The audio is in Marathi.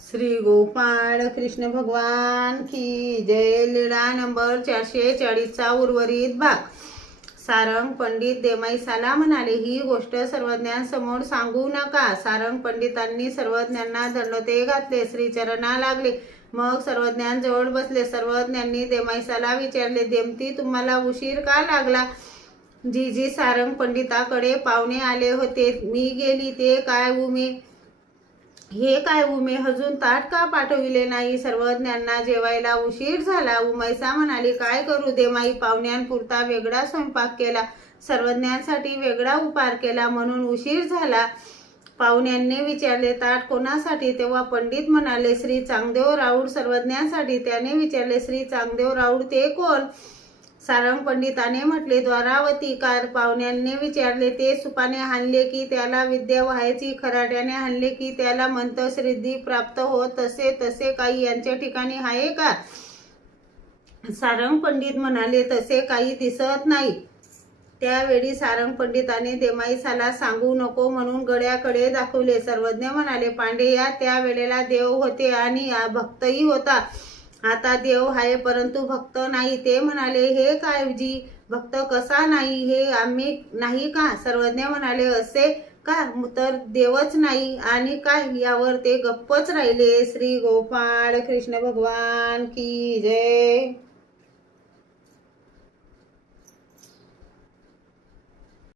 श्री गोपाळ कृष्ण भगवान की जय। लीळा नंबर 440चा उर्वरित भाग। सारंग पंडित देमाईसाला म्हणाले, ही गोष्ट सर्वज्ञांसमोर सांगू नका। सारंग पंडितांनी सर्वज्ञांना दंडोते घातले, श्रीचरणा लागले, मग सर्वज्ञांजवळ बसले। सर्वज्ञांनी देमाईसाला विचारले, देमती तुम्हाला उशीर का लागला? जीजी सारंग पंडिताकडे पाहुणे आले होते, मी गेली, ते काय उमे, हे काय उमे, अजून ताट का पाठविले नाही? सर्वज्ञांना जेवायला उशीर झाला। उमैसा म्हणाली, काय करू देमाई, पाहुण्यांपुरता वेगळा स्वयंपाक केला, सर्वज्ञांसाठी वेगळा उपार केला, म्हणून उशीर झाला। पाहुण्यांनी विचारले, ताट कोणासाठी? तेव्हा पंडित म्हणाले, श्री चांगदेव राऊळ सर्वज्ञांसाठी। त्याने विचारले, श्री चांगदेव राऊळ ते कोण? सारंग पंडिताने म्हटले, द्वारावतीकार। पाहुण्यांनी विचारले, ते सुपाने हाणले की त्याला विद्या व्हायची, खराट्याने हाणले की त्याला मंत्रसिद्धी प्राप्त होत, तसे काही यांच्या ठिकाणी आहे का? सारंग पंडित म्हणाले, तसे काही दिसत नाही। त्यावेळी सारंग पंडिताने देमाईसाला सांगू नको म्हणून गड्याकडे दाखवले। सर्वज्ञ म्हणाले, पांडेया, त्या वेळेला देव होते आणि भक्तही होता, आता देव आहे परंतु भक्त नाही। ते म्हणाले, हे काय जी, भक्त कसा नाही, हे आम्ही नाही का? सर्वज्ञ म्हणाले, असे का, तर देवच नाही आणि काय? यावर ते गप्पच राहिले। श्री गोपाळ कृष्ण भगवान की जय।